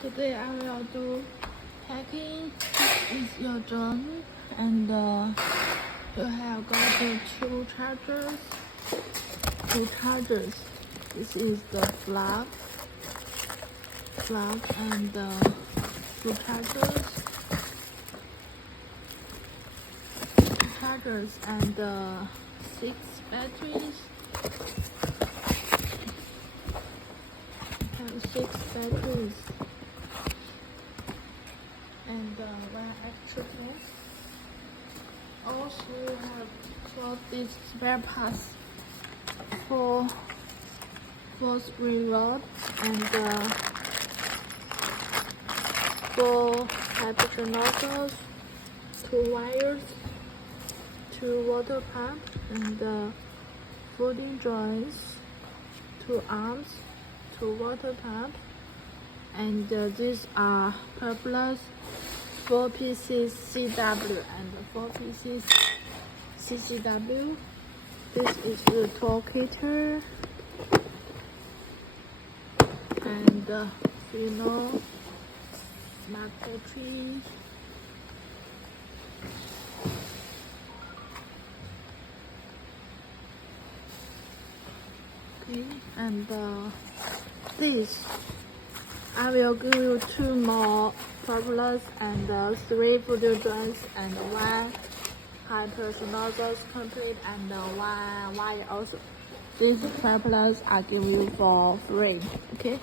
today I will do packing. This is your journey, and you have got two chargers. This is the plug and two chargers and 6 batteries. Have 6 batteries and one extra phone. Also, you have got these spare parts for 3 rods and 4 hydrogen nozzles, 2 wires, 2 water pumps, and folding joints, 2 arms, 2 water pumps, and these are Perplus 4 pieces CW and 4 pieces CCW. This is the torque heater and smart battery. Okay, and this I will give you 2 more Perplus and 3 folding joints and 1 hydrogen nozzles complete and 1 wire also. These Perplus I give you for free. Okay.